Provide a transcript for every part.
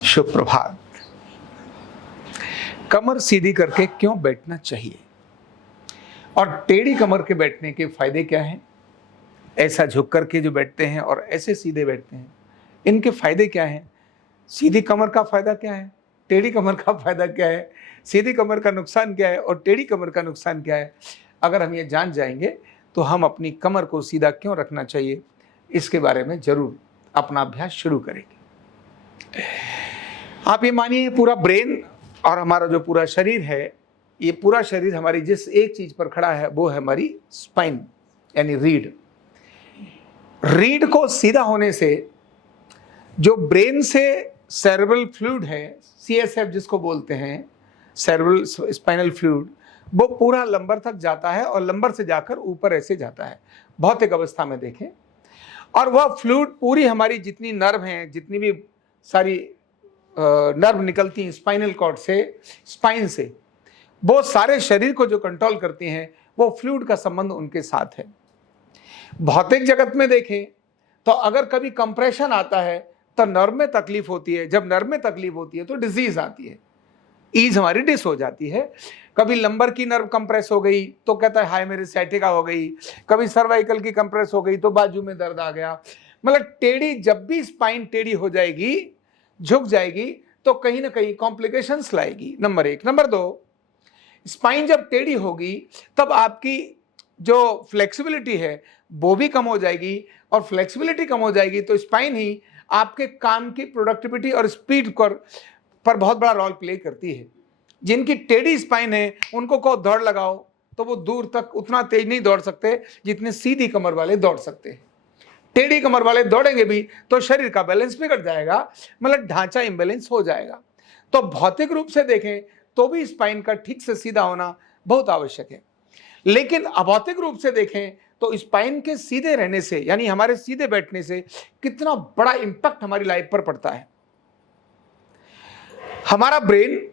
शुभ प्रभात। कमर सीधी करके क्यों बैठना चाहिए और टेढ़ी कमर के बैठने के फायदे क्या हैं? ऐसा झुक करके जो बैठते हैं और ऐसे सीधे बैठते हैं, इनके फायदे क्या हैं? सीधी कमर का फायदा क्या है? टेढ़ी कमर का फायदा क्या है? सीधी कमर का नुकसान क्या है और टेढ़ी कमर का नुकसान क्या है? अगर हम ये जान जाएंगे तो हम अपनी कमर को सीधा क्यों रखना चाहिए, इसके बारे में जरूर अपना अभ्यास शुरू करेंगे। आप ये मानिए, पूरा ब्रेन और हमारा जो पूरा शरीर है, ये पूरा शरीर हमारी जिस एक चीज पर खड़ा है वो है हमारी स्पाइन, यानी रीढ़। रीढ़ को सीधा होने से जो ब्रेन से सेरेब्रल फ्लूइड है, सीएसएफ जिसको बोलते हैं, सेरेब्रल स्पाइनल फ्लूइड, वो पूरा लंबर तक जाता है और लंबर से जाकर ऊपर ऐसे जाता है भौतिक अवस्था में देखें। और वह फ्लूइड पूरी हमारी जितनी नर्व हैं, जितनी भी सारी नर्व निकलती हैं स्पाइनल कॉर्ड से, स्पाइन से, वो सारे शरीर को जो कंट्रोल करती हैं, वो फ्लूइड का संबंध उनके साथ है। भौतिक जगत में देखें तो अगर कभी कंप्रेशन आता है तो नर्व में तकलीफ होती है, जब नर्व में तकलीफ होती है तो डिजीज आती है, ईज हमारी डिस हो जाती है। कभी लंबर की नर्व कंप्रेस हो गई तो कहता है हाय मेरी सैटिका हो गई, कभी सर्वाइकल की कंप्रेस हो गई तो बाजू में दर्द आ गया। मतलब टेढ़ी, जब भी स्पाइन टेढ़ी हो जाएगी, झुक जाएगी, तो कहीं ना कहीं कॉम्प्लिकेशंस लाएगी, नंबर एक। नंबर दो, स्पाइन जब टेढ़ी होगी तब आपकी जो फ्लेक्सिबिलिटी है वो भी कम हो जाएगी, और फ्लेक्सिबिलिटी कम हो जाएगी तो स्पाइन ही आपके काम की प्रोडक्टिविटी और स्पीड पर बहुत बड़ा रोल प्ले करती है। जिनकी टेढ़ी स्पाइन है उनको को दौड़ लगाओ तो वो दूर तक उतना तेज नहीं दौड़ सकते जितने सीधी कमर वाले दौड़ सकते हैं। टेढ़ी कमर वाले दौड़ेंगे भी तो शरीर का बैलेंस बिगड़ जाएगा, मतलब ढांचा इंबैलेंस हो जाएगा। तो भौतिक रूप से देखें तो भी स्पाइन का ठीक से सीधा होना बहुत आवश्यक है, लेकिन अभौतिक रूप से देखें तो स्पाइन के सीधे रहने से, यानी हमारे सीधे बैठने से, कितना बड़ा इंपैक्ट हमारी लाइफ पर पड़ता है। हमारा ब्रेन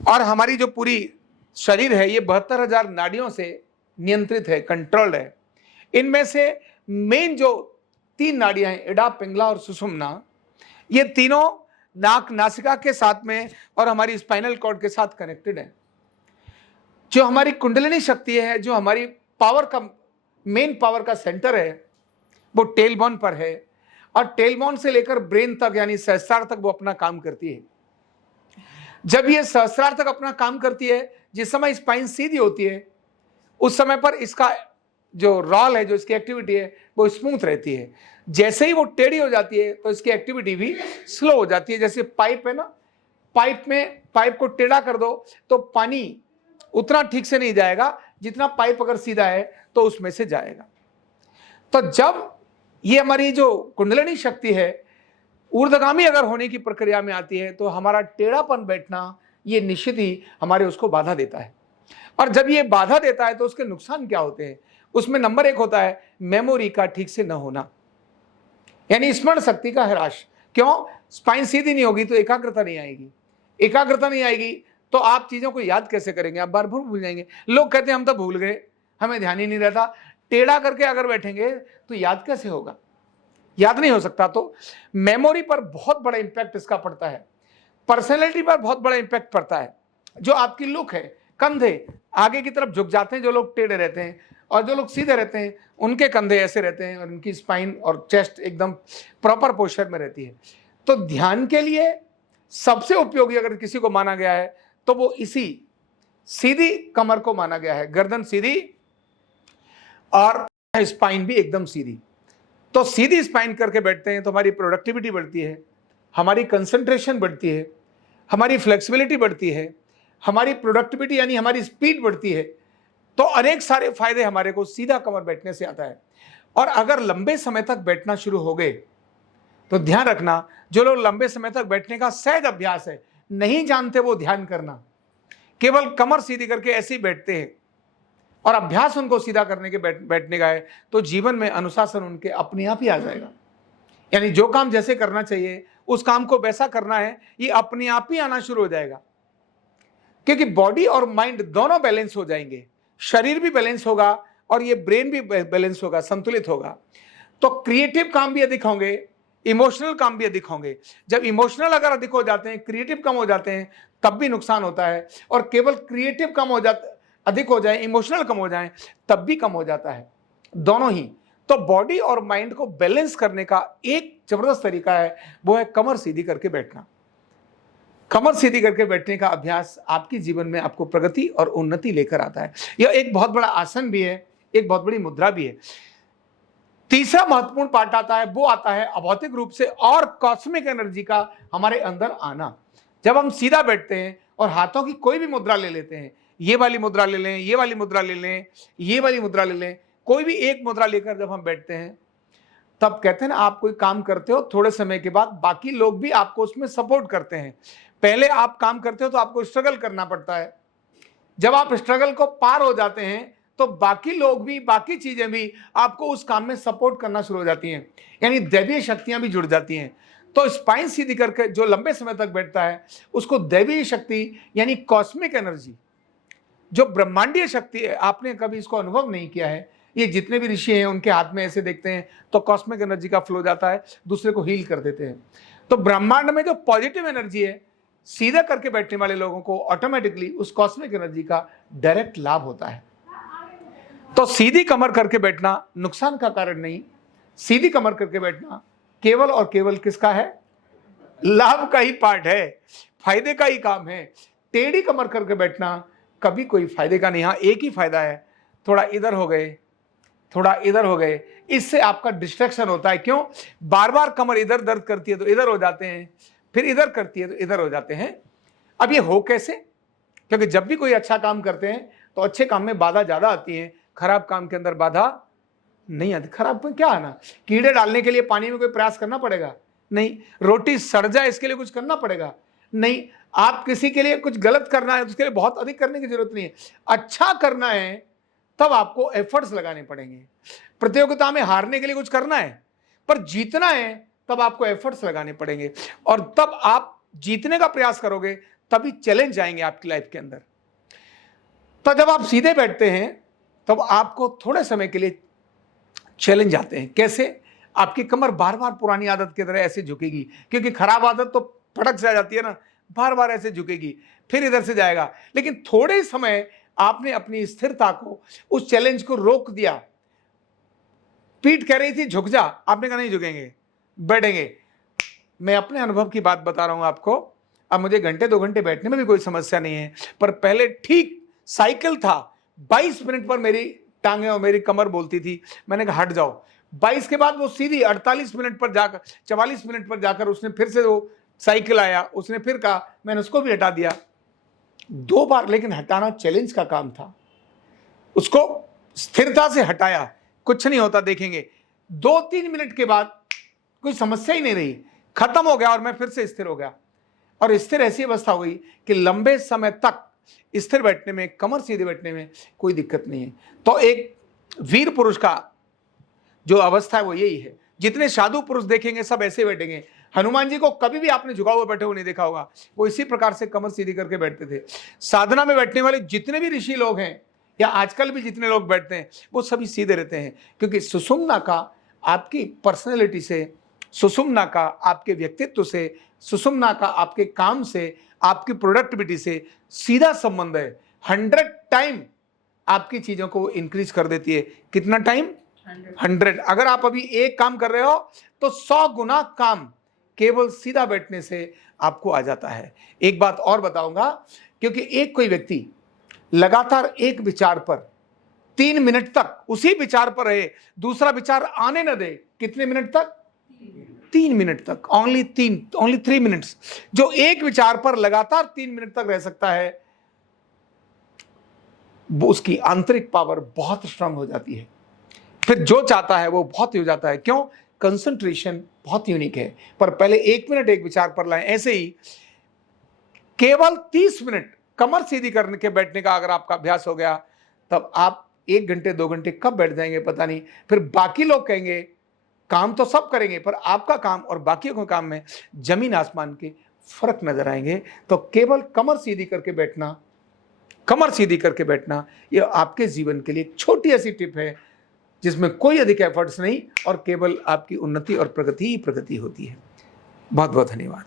और हमारी जो पूरी शरीर है, ये 72,000 नाड़ियों से नियंत्रित है, कंट्रोल्ड है। इनमें से मेन जो 3 नाड़ियां हैं, एडा, पिंगला और सुषुम्ना, ये तीनों नाक नासिका के साथ में और हमारी स्पाइनल कॉर्ड के साथ कनेक्टेड है। जो हमारी कुंडलिनी शक्ति है, जो हमारी पावर का मेन पावर का सेंटर है, वो टेलबोन पर है, और टेलबोन से लेकर ब्रेन तक यानी सहस्त्रार तक वो अपना काम करती है। जब ये सहस्त्रार तक अपना काम करती है, जिस समय स्पाइन सीधी होती है, उस समय पर इसका जो रोल है, जो इसकी एक्टिविटी है, वो स्मूथ रहती है। जैसे ही वो टेढ़ी हो जाती है तो इसकी एक्टिविटी भी स्लो हो जाती है। जैसे पाइप है ना, पाइप को टेढ़ा कर दो तो पानी उतना ठीक से नहीं जाएगा जितना पाइप अगर सीधा है तो उसमें से जाएगा। तो जब ये हमारी जो कुंडलिनी शक्ति है ऊर्ध्वगामी अगर होने की प्रक्रिया में आती है तो हमारा टेढ़ापन बैठना ये निश्चित ही हमारे उसको बाधा देता है। और जब ये बाधा देता है तो उसके नुकसान क्या होते हैं? उसमें नंबर 1 होता है मेमोरी का ठीक से न होना, यानी स्मरण शक्ति का ह्रास। क्यों? स्पाइन सीधी नहीं होगी तो एकाग्रता नहीं आएगी, एकाग्रता नहीं आएगी तो आप चीजों को याद कैसे करेंगे? आप बार बार भूल जाएंगे। लोग कहते हैं हम तो भूल गए, हमें ध्यान ही नहीं रहता। टेढ़ा करके अगर बैठेंगे तो याद कैसे होगा? याद नहीं हो सकता। तो मेमोरी पर बहुत बड़ा इंपैक्ट इसका पड़ता है, पर्सनैलिटी पर बहुत बड़ा इंपैक्ट पड़ता है। जो आपकी लुक है, कंधे आगे की तरफ झुक जाते हैं जो लोग टेढ़े रहते हैं, और जो लोग सीधे रहते हैं उनके कंधे ऐसे रहते हैं और उनकी स्पाइन और चेस्ट एकदम प्रॉपर पोस्चर में रहती है। तो ध्यान के लिए सबसे उपयोगी अगर किसी को माना गया है तो वो इसी सीधी कमर को माना गया है। गर्दन सीधी और स्पाइन भी एकदम सीधी। तो सीधी स्पाइन करके बैठते हैं तो हमारी प्रोडक्टिविटी बढ़ती है, हमारी कंसंट्रेशन बढ़ती है, हमारी फ्लेक्सिबिलिटी बढ़ती है, हमारी प्रोडक्टिविटी यानी हमारी स्पीड बढ़ती है। तो अनेक सारे फायदे हमारे को सीधा कमर बैठने से आता है। और अगर लंबे समय तक बैठना शुरू हो गए तो ध्यान रखना, जो लोग लंबे समय तक बैठने का सहज अभ्यास है नहीं जानते वो ध्यान करना, केवल कमर सीधी करके ऐसे ही बैठते हैं और अभ्यास उनको सीधा करने के बैठने का है, तो जीवन में अनुशासन उनके अपने आप ही आ जाएगा। यानी जो काम जैसे करना चाहिए उस काम को वैसा करना है, ये अपने आप ही आना शुरू हो जाएगा। क्योंकि बॉडी और माइंड दोनों बैलेंस हो जाएंगे, शरीर भी बैलेंस होगा और ये ब्रेन भी बैलेंस होगा, संतुलित होगा। तो क्रिएटिव काम भी अधिक होंगे, इमोशनल काम भी अधिक होंगे। जब इमोशनल अगर अधिक हो जाते हैं, क्रिएटिव कम हो जाते हैं, तब भी नुकसान होता है। और केवल क्रिएटिव कम हो जाता, अधिक हो जाए, इमोशनल कम हो जाए, तब भी कम हो जाता है, दोनों ही। तो बॉडी और माइंड को बैलेंस करने का एक जबरदस्त तरीका है, वो है कमर सीधी करके बैठना। कमर सीधी करके बैठने का अभ्यास आपके जीवन में आपको प्रगति और उन्नति लेकर आता है। यह एक बहुत बड़ा आसन भी है, एक बहुत बड़ी मुद्रा भी है। तीसरा महत्वपूर्ण पार्ट आता है, वो आता है अभौतिक रूप से और कॉस्मिक एनर्जी का हमारे अंदर आना। जब हम सीधा बैठते हैं और हाथों की कोई भी मुद्रा ले लेते हैं, ये वाली मुद्रा ले लें, ये वाली मुद्रा ले लें, ये वाली मुद्रा ले लें, कोई भी एक मुद्रा लेकर जब हम बैठते हैं, तब कहते हैं ना, आप कोई काम करते हो, थोड़े समय के बाद बाकी लोग भी आपको उसमें सपोर्ट करते हैं। पहले आप काम करते हो तो आपको स्ट्रगल करना पड़ता है, जब आप स्ट्रगल को पार हो जाते हैं तो बाकी लोग भी, बाकी चीजें भी आपको उस काम में सपोर्ट करना शुरू हो जाती हैं, यानी दैवीय शक्तियां भी जुड़ जाती हैं। तो स्पाइन सीधी करके जो लंबे समय तक बैठता है, उसको दैवीय शक्ति यानी कॉस्मिक एनर्जी, जो ब्रह्मांडीय शक्ति है, आपने कभी इसको अनुभव नहीं किया है, ये जितने भी ऋषि हैं उनके हाथ में ऐसे देखते हैं तो कॉस्मिक एनर्जी का फ्लो जाता है, दूसरे को हील कर देते हैं। तो ब्रह्मांड में जो पॉजिटिव एनर्जी है, सीधा करके बैठने वाले लोगों को ऑटोमेटिकली उस कॉस्मिक एनर्जी का डायरेक्ट लाभ होता है। तो सीधी कमर करके बैठना नुकसान का कारण नहीं, सीधी कमर करके बैठना केवल और केवल किसका है? लाभ का ही पार्ट है, फायदे का ही काम है। टेढ़ी कमर करके बैठना कभी कोई फायदे का नहीं। हाँ, एक ही फायदा है, थोड़ा इधर हो गए, थोड़ा इधर हो गए, इससे आपका डिस्ट्रैक्शन होता है। क्यों? बार बार कमर इधर दर्द करती है तो इधर हो जाते हैं, फिर इधर करती है तो इधर हो जाते हैं। अब ये हो कैसे? क्योंकि जब भी कोई अच्छा काम करते हैं तो अच्छे काम में बाधा ज्यादा आती है, खराब काम के अंदर बाधा नहीं आती। खराब में क्या आना? कीड़े डालने के लिए पानी में कोई प्रयास करना पड़ेगा? नहीं। रोटी सड़ जाए इसके लिए कुछ करना पड़ेगा? नहीं। आप किसी के लिए कुछ गलत करना है तो उसके लिए बहुत अधिक करने की जरूरत नहीं है। अच्छा करना है तब आपको एफर्ट्स लगाने पड़ेंगे। प्रतियोगिता में हारने के लिए कुछ करना है, पर जीतना है तब आपको एफर्ट्स लगाने पड़ेंगे, और तब आप जीतने का प्रयास करोगे तभी चैलेंज आएंगे आपकी लाइफ के अंदर। तो जब आप सीधे बैठते हैं तब आपको थोड़े समय के लिए चैलेंज आते हैं। कैसे? आपकी कमर बार बार पुरानी आदत की तरह ऐसे झुकेगी, क्योंकि खराब आदत तो फटक से आ जाती है ना, बार बार ऐसे झुकेगी, फिर इधर से जाएगा। लेकिन थोड़े समय आपने अपनी स्थिरता को, उस चैलेंज को रोक दिया। पीठ कह रही थी झुक जा, आपने कहा नहीं झुकेंगे, बैठेंगे। मैं अपने अनुभव की बात बता रहा हूं आपको। अब मुझे घंटे 2 घंटे बैठने में भी कोई समस्या नहीं है, पर पहले ठीक साइकिल था, 22 मिनट पर मेरी टांगें और मेरी कमर बोलती थी। मैंने कहा हट जाओ। 22 के बाद वो सीधी 48 मिनट पर जाकर, 44 मिनट पर जाकर उसने फिर से वो साइकिल आया, उसने फिर कहा, मैंने उसको भी हटा दिया 2 बार। लेकिन हटाना चैलेंज का काम था, उसको स्थिरता से हटाया। कुछ नहीं होता, देखेंगे 2-3 मिनट के बाद कोई समस्या ही नहीं रही, खत्म हो गया और मैं फिर से स्थिर हो गया। और स्थिर ऐसी अवस्था हुई कि लंबे समय तक स्थिर बैठने में, कमर सीधे बैठने में कोई दिक्कत नहीं है। तो एक वीर पुरुष का जो अवस्था है वो यही है। जितने साधु पुरुष देखेंगे सब ऐसे बैठेंगे। हनुमान जी को कभी भी आपने झुका हुआ बैठे हुए नहीं देखा होगा, वो इसी प्रकार से कमर सीधी करके बैठते थे। साधना में बैठने वाले जितने भी ऋषि लोग हैं या आजकल भी जितने लोग बैठते हैं, वो सभी सीधे रहते हैं, क्योंकि सुषुम्ना का आपकी पर्सनैलिटी से, सुषुम्ना का आपके व्यक्तित्व से, सुषुम्ना का आपके काम से, आपकी प्रोडक्टिविटी से सीधा संबंध है। 100 टाइम आपकी चीजों को इंक्रीज कर देती है। कितना टाइम? 100। अगर आप अभी एक काम कर रहे हो तो 100 गुना काम केवल सीधा बैठने से आपको आ जाता है। एक बात और बताऊंगा, क्योंकि एक कोई व्यक्ति लगातार एक विचार पर 3 मिनट तक उसी विचार पर रहे, दूसरा विचार आने न दे, कितने मिनट तक? 3 मिनट तक। Only 3 minutes. जो एक विचार पर लगातार 3 मिनट तक रह सकता है, वो उसकी आंतरिक पावर बहुत स्ट्रांग हो जाती है। फिर जो चाहता है वो बहुत ही हो जाता है। क्यों? कंसंट्रेशन बहुत यूनिक है। पर पहले 1 मिनट एक विचार पर लाएं। ऐसे ही केवल 30 मिनट कमर सीधी करने के बैठने का अगर आपका अभ्यास हो गया, तब आप 1 घंटे 2 घंटे कब बैठ जाएंगे पता नहीं। फिर बाकी लोग कहेंगे, काम तो सब करेंगे पर आपका काम और बाकियों के काम में जमीन आसमान के फर्क नजर आएंगे। तो केवल कमर सीधी करके बैठना, कमर सीधी करके बैठना, यह आपके जीवन के लिए एक छोटी ऐसी टिप है जिसमें कोई अधिक एफर्ट्स नहीं और केवल आपकी उन्नति और प्रगति ही प्रगति होती है। बहुत बहुत धन्यवाद।